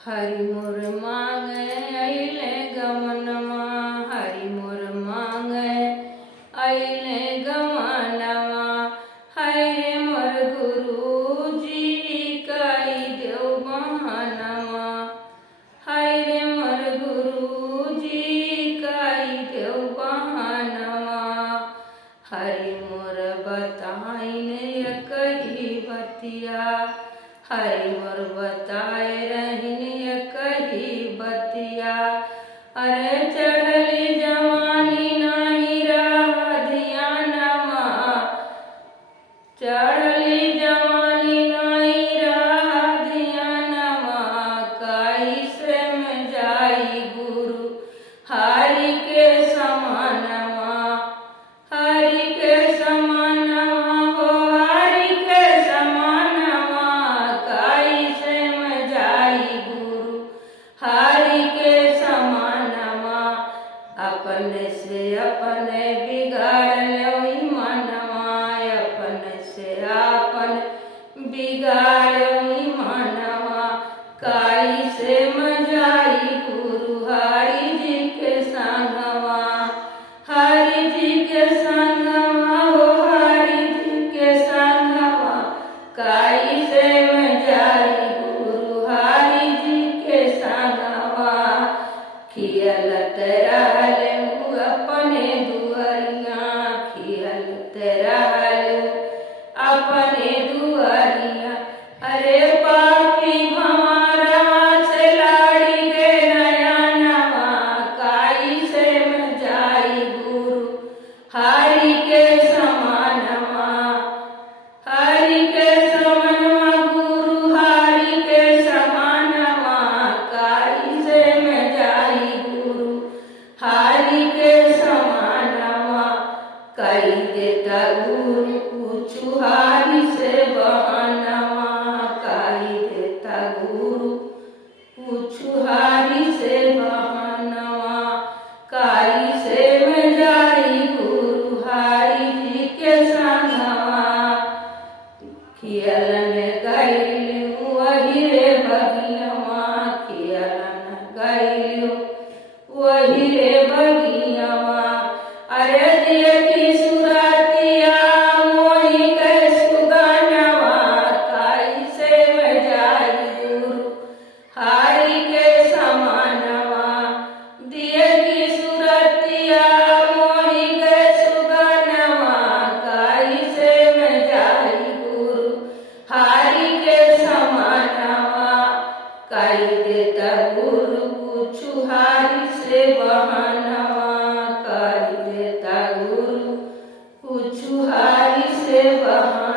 हरि मोर मांगे अइले गमनमा, हरि मोर मांगे अइले गमनमा। हरे मोर गुरुजी कई देव बहनमा, हरे मोर गुरुजी कई देव बहनमा। हरि मोर बताइन कही बतिया, हरि मोर बताए रहिन कही बतिया। अरे चढ़ली जवानी नाही रहा ध्यानमा, चढ़ली जवानी नाही रहा ध्यानमा। कैसे में जाई गुरु हरि के समानमा, हरि के समानमा हो हरि के समानमा। कैसे में जाई गुरु हरि के समानमा। अपने से अपने बिगाड़ लो मनवा, अपने से अपन बिगाड़ मनवा। कैसे में जाई गुरु हरि जी के संगवा, हरि जी के संगवा हो हरि जी के संगवा। कैसे में जाई गुरु हरि जी के संगवा। खियलत रहलू अपने दुआरिया, खियलत रहलू अपने दुआरिया। अरे पापी भंवरवा से लाड़ी गे नयनवा। कैसे में जाई गुरु हरि के समानमा, हरि के समानमा गुरु हरि के समानमा। कैसे में जाई गुरु हरि के समानमा। कई देता गुरु पूछू हरि से बहनवा, कई देता गुरु पूछू हरि से बहनवा। कैसे में जाई गुरु हरि जी के संगवा। खियलन गइलू वही रे बगियवा, खियलन गइलू वही रे बगियवा। अरे देखी सुरतिया मोहि गए सुगनवा। कैसे में जाई गुरु हरि के समानवा। देखी सुरतिया मोहि गए सुगनवा। कैसे में जाई गुरु हरि के समानवा। कई देता गुरु पूछू हरि से बहनवा, कई देता गुरु पूछू हरि से बहनवा।